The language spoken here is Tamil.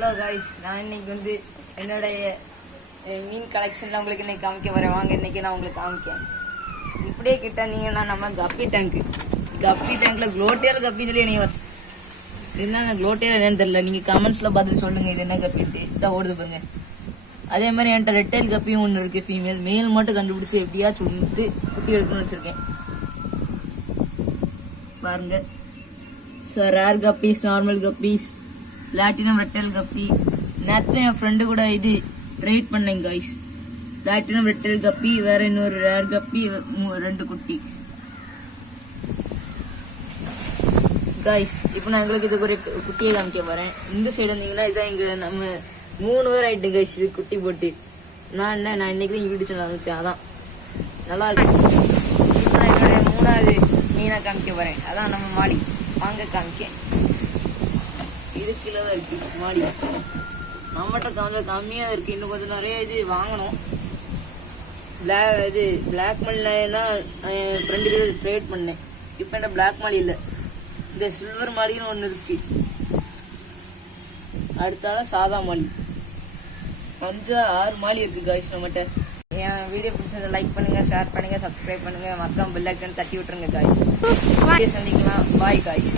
ஹலோ காய்ஸ், நான் இன்னைக்கு வந்து என்னுடைய மீன் கலெக்ஷன்ல உங்களுக்கு இன்னைக்கு காமிக்க வரேன். வாங்க இன்னைக்கு நான் உங்களுக்கு காமிக்கேன். இப்படியே கிட்ட நீங்கன்னா நம்ம கப்பி டேங்க்ல குளோட்டியல் கப்பின்னு சொல்லி என்னைய வச்சு என்ன குளோட்டியல் என்னன்னு தெரியல. நீங்க கமெண்ட்ஸ்ல பார்த்துட்டு சொல்லுங்க இது என்ன கப்பின்ட்டு. இதான் ஓடுது பாருங்க. அதே மாதிரி என்கிட்ட ரெட்டைல் கப்பியும் ஒன்று இருக்கு, ஃபீமேல். மேல் மட்டும் கண்டுபிடிச்சு எப்படியா சொல்லிட்டு குட்டி எடுக்கணும்னு வச்சிருக்கேன். பாருங்க, rare guppies, normal guppies, platinum redtail கப்பி. நேற்று என் ஃப்ரெண்டு கூட இது ரைட் பண்ணேன் காய்ஸ். பிளாட்டினம் ரெட்டல் கப்பி, வேற இன்னொரு ரேர் கப்பி, 2 குட்டி காய்ஸ். இப்போ நான் உங்களுக்கு இதுக்கு ஒரு குட்டியை காமிக்க போறேன். இந்த சைடு வந்தீங்கன்னா இதான் இங்க நம்ம 3 பேர் ஆயிட்டு காய்ஸ் இது குட்டி போட்டு. நான் இன்னைக்கு தான் யூடியூப் சேனல் ஆரம்பிச்சேன். அதான் நல்லா இருக்கு. இப்போ நான் என்னுடைய 3வது மீனை காமிக்க போறேன். அதான் நம்ம மாடி. வாங்க காமிக்க. இது கீழே தான் இருக்கு மாடி. நம்மகிட்ட கொஞ்சம் கம்மியா இருக்கு, இன்னும் கொஞ்சம் நிறைய இது வாங்கணும். பிளாக் மல்லினா என் ஃப்ரெண்டு கிட்ட ட்ரேட் பண்ணேன். இப்போ என்ன பிளாக் மாலி இல்லை, இந்த சில்வர் மாலின்னு ஒன்று இருக்கு. அடுத்தால சாதா மாலி. 5-6 மாலி இருக்கு காய்ஸ் நம்மகிட்ட. என் வீடியோ பிடிச்சதை லைக் பண்ணுங்க, ஷேர் பண்ணுங்க, சப்ஸ்கிரைப் பண்ணுங்க, மறக்காம பெல் ஐக்கான் தட்டி விட்டுருங்க காய்ஸ். சந்திக்கலாம். Bye guys.